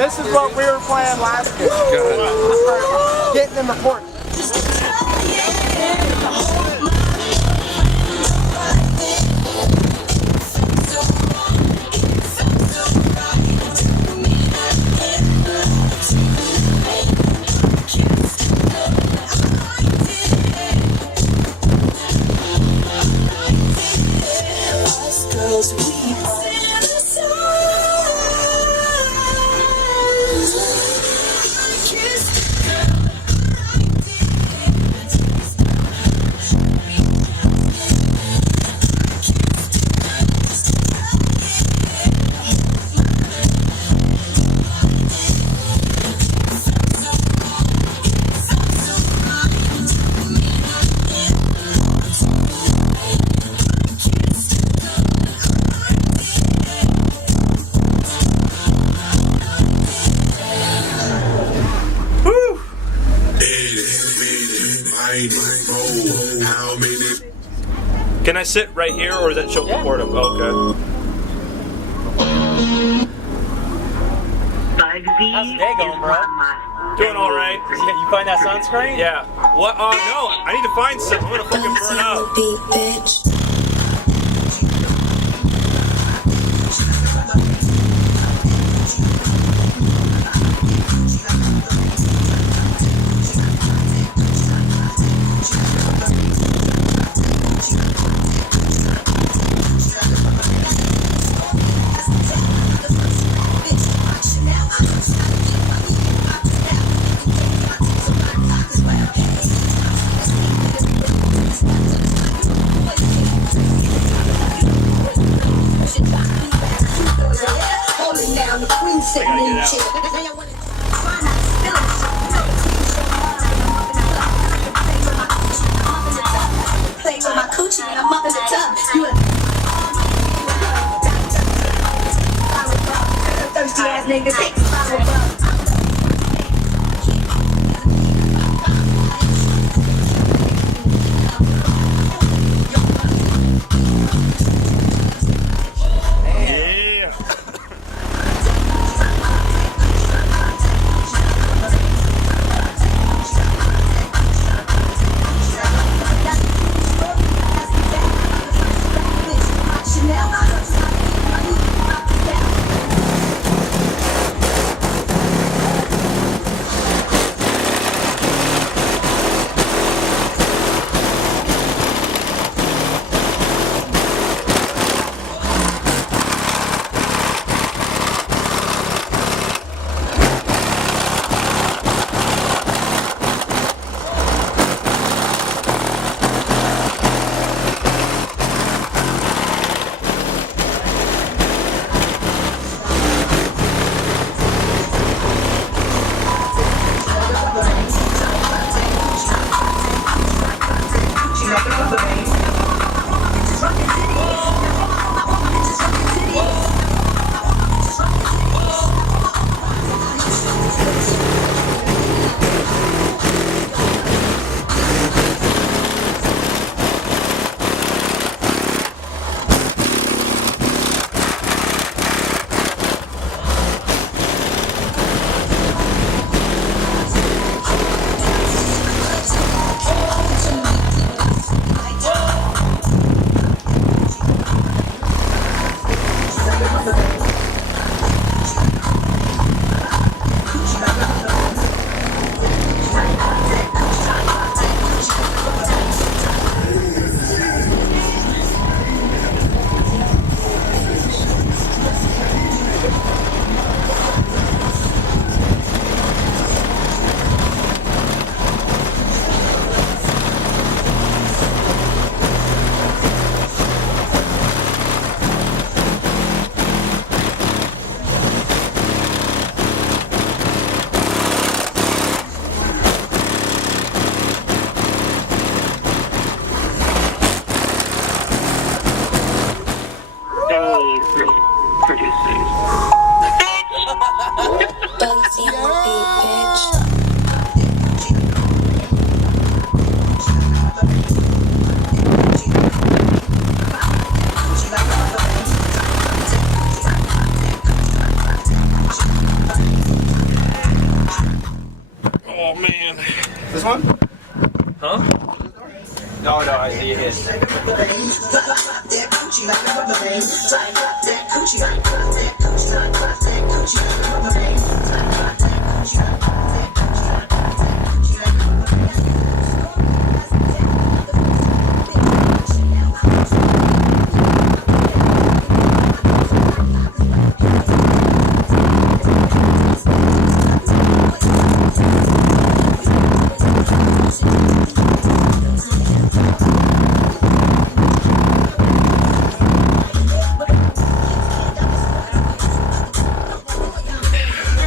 This is what we were playing last year. Getting them recorded. Can I sit right here, or is that choke the boredom? Okay. How's the day going, bro? Doing all right. You find that sunscreen? Yeah. What? Oh no! I need to find some. I'm gonna fucking burn out. Holding down the queen sitting in the chair. Oh man. This one? Huh? No, I see it.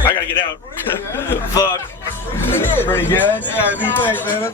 I gotta get out. Fuck. Pretty good. Yeah, I think thanks, man.